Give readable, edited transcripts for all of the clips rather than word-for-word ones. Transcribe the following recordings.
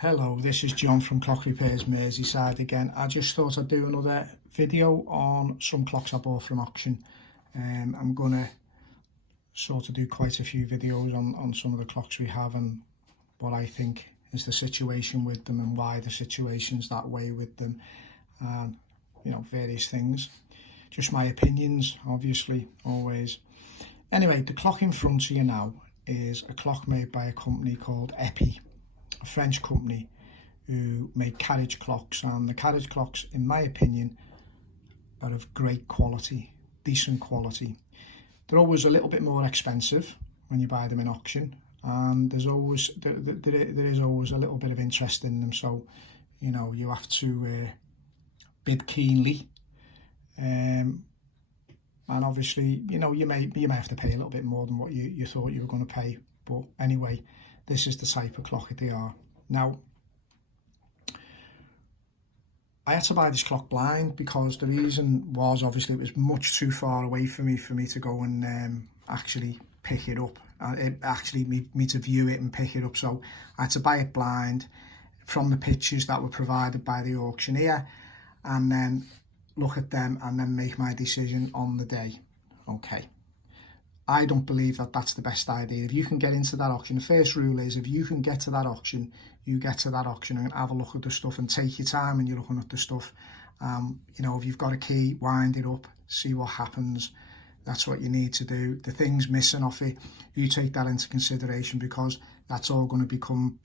Hello, this is John from Clock Repairs Merseyside again. I just thought I'd do another video on some clocks I bought from auction. I'm going to sort of do quite a few videos on some of the clocks we have and what I think is the situation with them and why the situation's that way with them, and various things. Just my opinions, obviously, always. Anyway, the clock in front of you now is a clock made by a company called Epi, a French company who make carriage clocks, and the carriage clocks, in my opinion, are of great quality, decent quality. They're always a little bit more expensive when you buy them in auction, and there is always a little bit of interest in them, so you have to bid keenly, and obviously you may have to pay a little bit more than what you thought you were going to pay, but anyway, this is the type of clock they are. Now, I had to buy this clock blind because the reason was obviously it was much too far away for me to go and actually pick it up, me to view it and pick it up. So I had to buy it blind from the pictures that were provided by the auctioneer, and then look at them and then make my decision on the day. Okay. I don't believe that that's the best idea. If you can get into that auction, the first rule is if you can get to that auction, you get to that auction and have a look at the stuff and take your time when you're looking at the stuff. If you've got a key, wind it up, see what happens. That's what you need to do. The things missing off it, you take that into consideration, because that's all going to become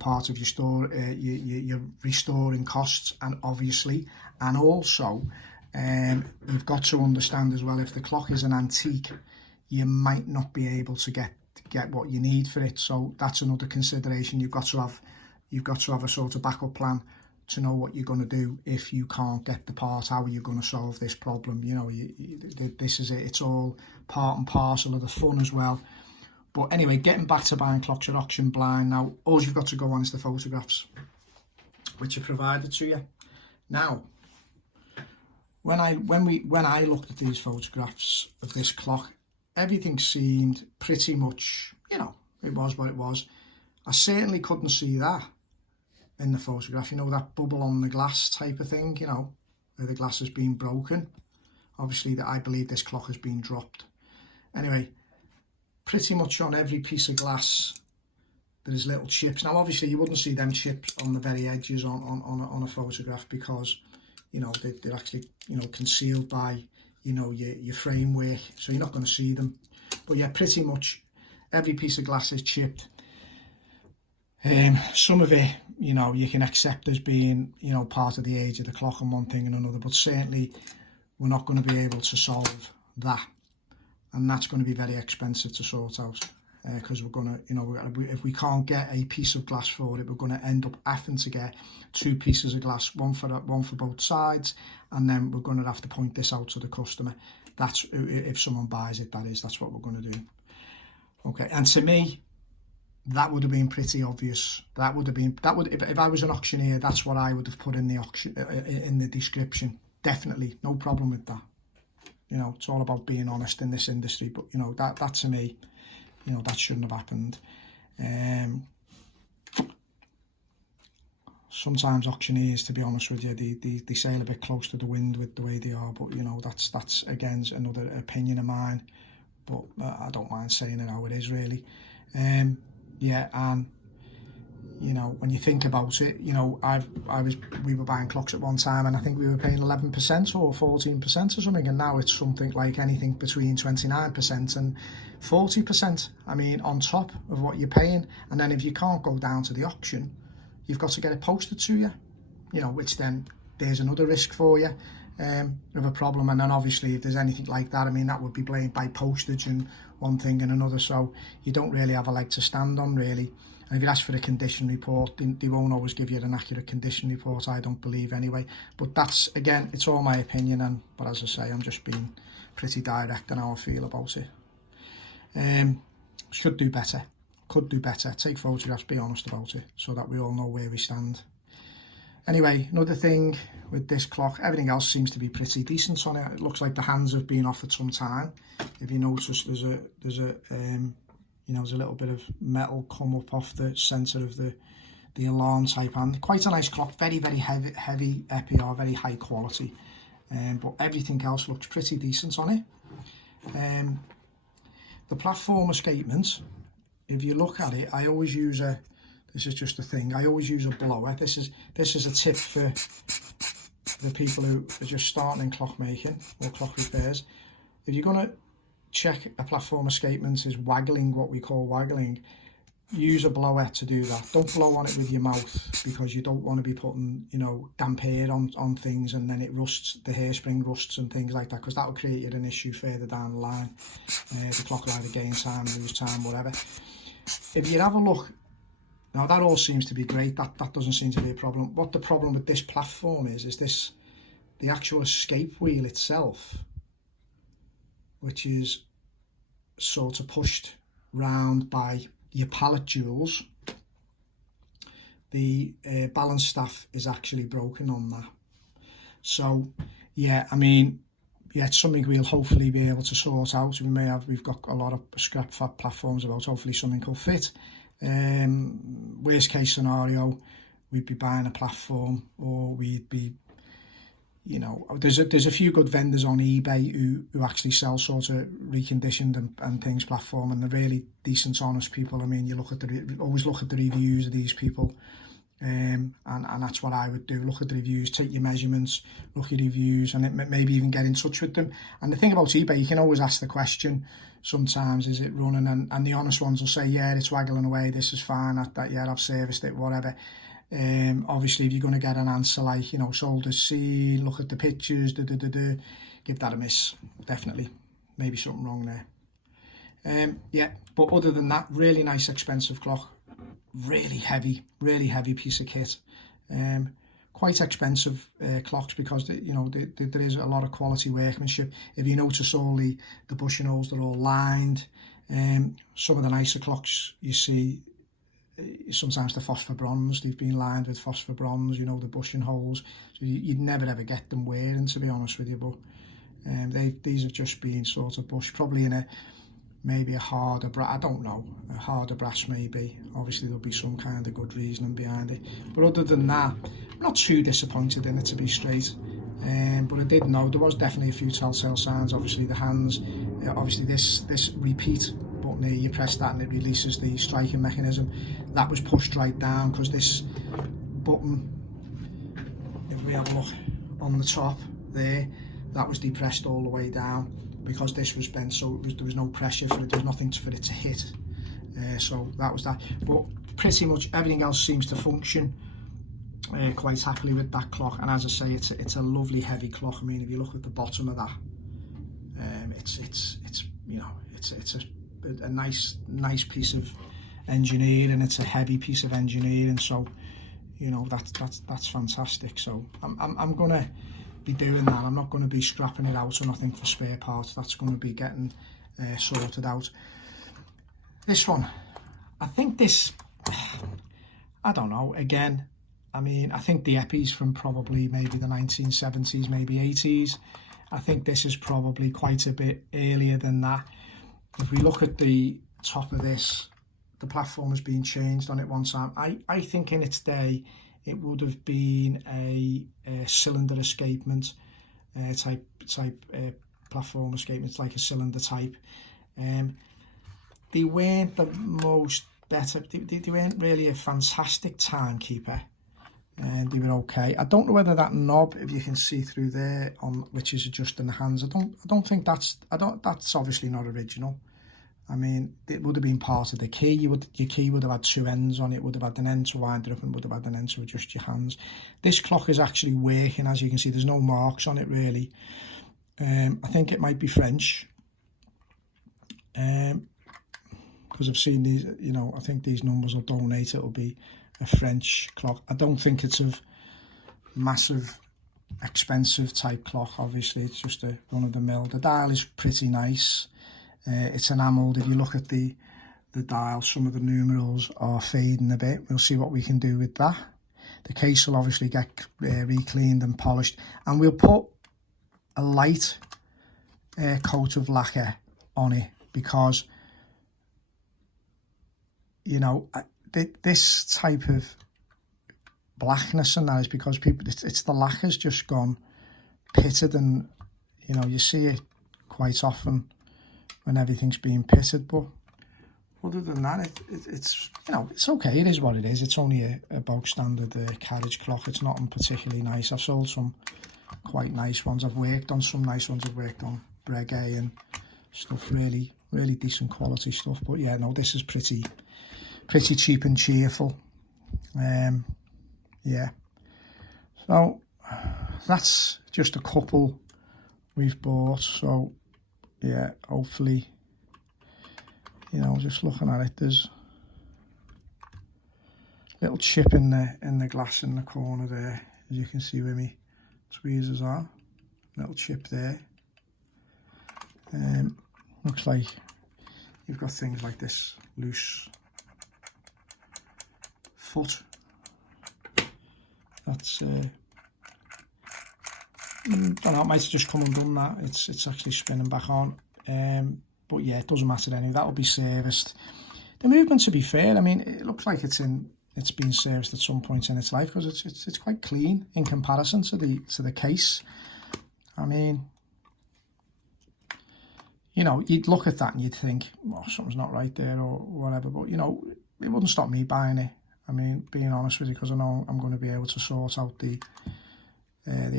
part of your your restoring costs, and obviously, and also, you've got to understand as well, if the clock is an antique, you might not be able to get what you need for it. So that's another consideration. You've got to have a sort of backup plan to know what you're going to do if you can't get the part. How are you going to solve this problem? This is it. It's all part and parcel of the fun as well. But anyway, getting back to buying clocks at auction blind. Now, all you've got to go on is the photographs, which are provided to you. Now, when I looked at these photographs of this clock, everything seemed pretty much, it was what it was. I certainly couldn't see that in the photograph, that bubble on the glass type of thing, where the glass has been broken. Obviously, I believe this clock has been dropped. Anyway, pretty much on every piece of glass, there's little chips. Now, obviously, you wouldn't see them chips on the very edges on a photograph, because, they're actually, concealed by your framework, so you're not going to see them. But yeah, pretty much every piece of glass is chipped. Some of it, you can accept as being, part of the age of the clock and one thing and another, but certainly we're not going to be able to solve that, and that's going to be very expensive to sort out, because we're going to, if we can't get a piece of glass for it, we're going to end up having to get two pieces of glass, one for both sides, and then we're going to have to point this out to the customer. That's if someone buys it, that's what we're going to do. Okay, and to me, that would have been pretty obvious. If I was an auctioneer, that's what I would have put in the auction, in the description. Definitely, no problem with that. It's all about being honest in this industry, but that to me, that shouldn't have happened. Sometimes auctioneers, to be honest with you, they sail a bit close to the wind with the way they are, but that's again another opinion of mine, but I don't mind saying it how it is, really. Yeah, and when you think about it, we were buying clocks at one time, and I think we were paying 11% or 14% or something, and now it's something like anything between 29% and 40%. I mean, on top of what you're paying, and then if you can't go down to the auction, you've got to get it posted to you, which then there's another risk for you of a problem. And then obviously if there's anything like that, I mean, that would be blamed by postage and one thing and another, so you don't really have a leg to stand on, really. And if you ask for a condition report, they won't always give you an accurate condition report, I don't believe, anyway. But that's, again, it's all my opinion, but as I say, I'm just being pretty direct on how I feel about it. Should do better, could do better, take photographs, be honest about it, so that we all know where we stand. Anyway, another thing with this clock, everything else seems to be pretty decent on it. It looks like the hands have been off for some time. If you notice, there's a little bit of metal come up off the centre of the the alarm type hand. Quite a nice clock, very heavy EPR, very high quality, but everything else looks pretty decent on it. The platform escapement, if you look at it, I always use a, this is just a thing, I always use a blower. This is a tip for the people who are just starting in clockmaking or clock repairs. If you're going to check a platform escapement is waggling, what we call waggling, use a blower to do that. Don't blow on it with your mouth, because you don't want to be putting, you know, damp air on things and then it rusts, the hairspring rusts and things like that, because that will create you an issue further down the line. The clock will either gain time, lose time, whatever. If you have a look, now that all seems to be great, that doesn't seem to be a problem. What the problem with this platform is this, the actual escape wheel itself, which is sort of pushed round by your pallet jewels. The balance staff is actually broken on that. So yeah, I mean, yeah, it's something we'll hopefully be able to sort out. We've got a lot of scrap fab platforms about, hopefully something will fit. Worst case scenario, we'd be buying a platform, or we'd be, you know, there's a few good vendors on eBay who actually sell sort of reconditioned and things platform, and they're really decent, honest people. I mean, you look at always look at the reviews of these people, and that's what I would do. Look at the reviews, take your measurements, look at reviews, and maybe even get in touch with them. And the thing about eBay, you can always ask the question. Sometimes, is it running? And the honest ones will say, yeah, it's waggling away, this is fine, that yeah, I've serviced it, whatever. Obviously, if you're going to get an answer like, you know, sold as C, look at the pictures, give that a miss, definitely. Maybe something wrong there. Yeah, but other than that, really nice, expensive clock. Really heavy piece of kit. Quite expensive clocks, because you know there is a lot of quality workmanship. If you notice, all the bushing holes, they're all lined. Some of the nicer clocks you see, sometimes the phosphor bronze, they've been lined with phosphor bronze, you know, the bushing holes. So you'd never ever get them wearing, to be honest with you. But these have just been sort of bushed, probably in a, maybe a harder brass, I don't know, a harder brass maybe. Obviously there'll be some kind of good reasoning behind it. But other than that, I'm not too disappointed in it, to be straight. But I did know there was definitely a few telltale signs. Obviously the hands, obviously this repeat button here, you press that and it releases the striking mechanism. That was pushed right down, because this button, if we have a look on the top there, that was depressed all the way down, because this was bent, so there was no pressure for it, there was nothing for it to hit. So that was that. But pretty much everything else seems to function quite happily with that clock. And as I say, it's a lovely heavy clock. I mean, if you look at the bottom of that, it's you know, it's a nice piece of engineering. It's a heavy piece of engineering. So you know, that's fantastic. So I'm gonna be doing that. I'm not going to be scrapping it out or nothing for spare parts. That's going to be getting sorted out. This one, I think this, I don't know, again, I mean, I think the Epi's from probably maybe the 1970s, maybe 80s. I think this is probably quite a bit earlier than that. If we look at the top of this, the platform has been changed on it one time. I think in its day, it would have been a cylinder escapement type platform escapement. It's like a cylinder type. They weren't the most better. They weren't really a fantastic timekeeper, and they were okay. I don't know whether that knob, if you can see through there, on which is adjusting the hands. I don't think that's obviously not original. I mean, it would have been part of the key. Your key would have had two ends on it. Would have had an end to wind it up and would have had an end to adjust your hands. This clock is actually working, as you can see. There's no marks on it really. I think it might be French, because I've seen these. You know, I think these numbers will donate. It'll be a French clock. I don't think it's a massive, expensive type clock. Obviously, it's just a run of the mill. The dial is pretty nice. It's enamelled. If you look at the dial, some of the numerals are fading a bit. We'll see what we can do with that. The case will obviously get re-cleaned and polished, and we'll put a light coat of lacquer on it, because you know this type of blackness and that is because people, it's the lacquer's just gone pitted, and you know, you see it quite often when everything's being pitted. But other than that, it's, you know, it's okay. It is what it is. It's only a bog standard carriage clock. It's nothing particularly nice. I've sold some quite nice ones. I've worked on some nice ones. I've worked on Breguet and stuff, really decent quality stuff. But yeah, no, this is pretty cheap and cheerful. Yeah, so that's just a couple we've bought. So yeah, hopefully, you know, just looking at it, there's a little chip in the glass in the corner there, as you can see where my tweezers are. Little chip there. Looks like you've got things like this loose foot. That's I don't know, it might have just come undone. That it's actually spinning back on. But yeah, it doesn't matter anyway. That'll be serviced. The movement, to be fair, I mean, it looks like it's been serviced at some point in its life, because it's quite clean in comparison to the case. I mean, you know, you'd look at that and you'd think, well, something's not right there or whatever. But you know, it wouldn't stop me buying it. I mean, being honest with you, because I know I'm going to be able to sort out the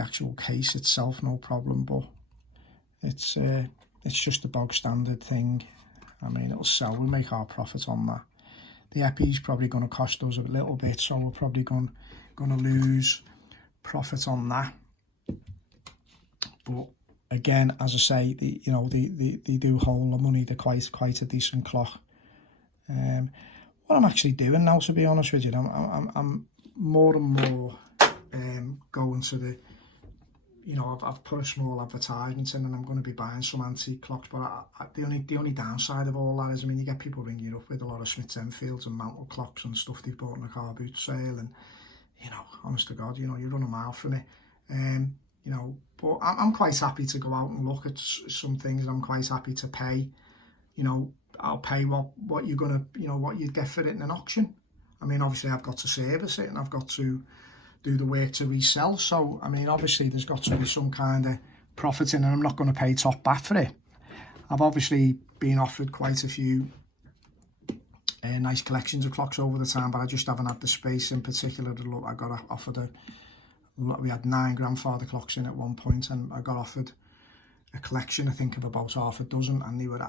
actual case itself, no problem. But it's just a bog standard thing. I mean, it'll sell. We'll make our profit on that. The EPI's probably going to cost us a little bit, so we're probably going to lose profit on that. But again, as I say, they do hold the money. They're quite a decent clock. What I'm actually doing now, to be honest with you, I'm more and more going to the, you know, I've put a small advertisement in, and I'm going to be buying some antique clocks. But the only downside of all that is, I mean, you get people ringing you up with a lot of Smiths Enfields and Mantle clocks and stuff they've bought in a car boot sale, and you know, honest to God, you know, you run a mile from it. You know, but I'm quite happy to go out and look at some things. I'm quite happy to pay, you know, I'll pay what you're gonna, you know, what you'd get for it in an auction. I mean, obviously I've got to service it and I've got to do the work to resell. So, I mean, obviously there's got to be some kind of profit in, and I'm not going to pay top bat for it. I've obviously been offered quite a few nice collections of clocks over the time, but I just haven't had the space. In particular to look, I got offered we had 9 grandfather clocks in at one point, and I got offered a collection, I think, of about half a dozen, and they were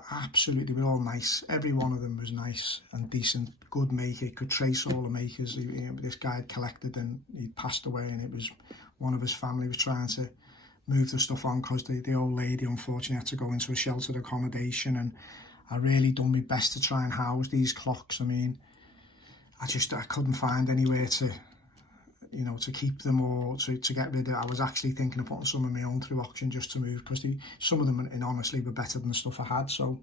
all nice. Every one of them was nice and decent, good maker, could trace all the makers. This guy had collected, and he'd passed away, and it was one of his family was trying to move the stuff on, because the old lady unfortunately had to go into a sheltered accommodation, and I really done my best to try and house these clocks. I mean, I couldn't find anywhere to, you know, to keep them or to get rid of. I was actually thinking of putting some of my own through auction just to move, because some of them, and honestly, were better than the stuff I had, so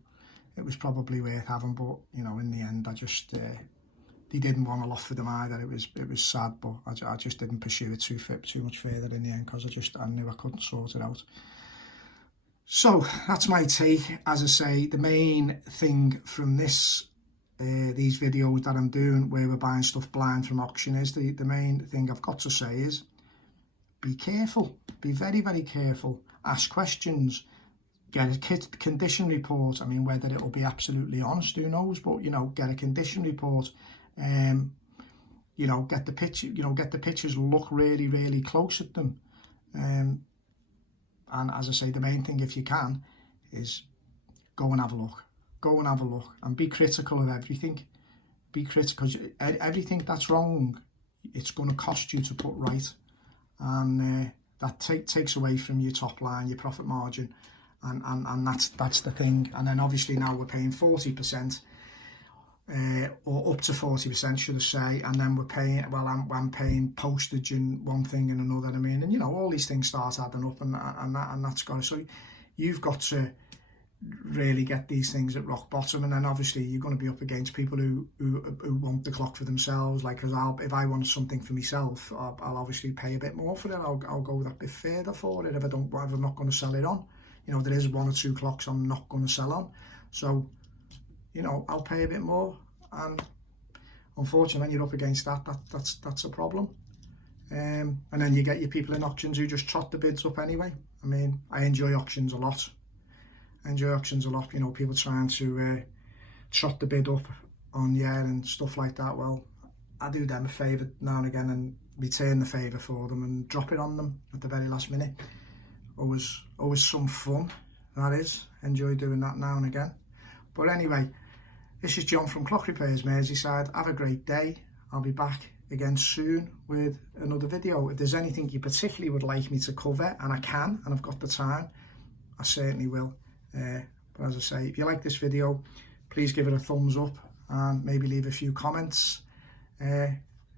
it was probably worth having. But you know, in the end, I just they didn't want a lot for them either. It was sad, but I just didn't pursue it too much further in the end, because I knew I couldn't sort it out. So that's my take. As I say, the main thing from these videos that I'm doing, where we're buying stuff blind from auction, is the main thing I've got to say is be careful, be very, very careful, ask questions, get a condition report. I mean, whether it'll be absolutely honest, who knows, but you know, get a condition report, you know, get the pictures, look really, really close at them, and as I say, the main thing, if you can, is go and have a look. Go and have a look and be critical of everything. Be critical, because everything that's wrong, it's going to cost you to put right, and that takes away from your top line, your profit margin, and that's the thing. And then obviously now we're paying 40%, or up to 40%, should I say, and then we're paying, well, I'm paying postage and one thing and another. I mean, and you know, all these things start adding up, and that's got to, so you've got to really get these things at rock bottom. And then obviously you're going to be up against people who want the clock for themselves. Like, cause if I want something for myself, I'll obviously pay a bit more for it. I'll go that bit further for it if I'm not going to sell it on. You know, there is 1 or 2 clocks I'm not going to sell on, so you know, I'll pay a bit more. And unfortunately, when you're up against that's a problem. And then you get your people in auctions who just trot the bids up anyway. I mean, I enjoy auctions a lot. You know, people trying to trot the bid up on and stuff like that. Well, I do them a favour now and again and return the favour for them and drop it on them at the very last minute. Always some fun, that is. Enjoy doing that now and again. But anyway, this is John from Clock Repairs Merseyside. Have a great day. I'll be back again soon with another video. If there's anything you particularly would like me to cover, and I can, and I've got the time, I certainly will. But as I say, if you like this video, please give it a thumbs up and maybe leave a few comments.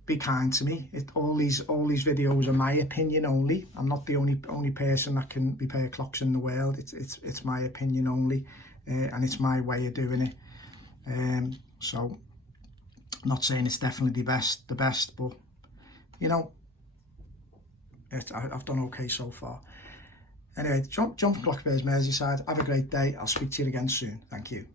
Be kind to me. All these videos are my opinion only. I'm not the only person that can repair clocks in the world. It's my opinion only, and it's my way of doing it. So I'm not saying it's definitely the best, but you know, I've done okay so far. Anyway, John from Clock Repairs Merseyside. Have a great day. I'll speak to you again soon. Thank you.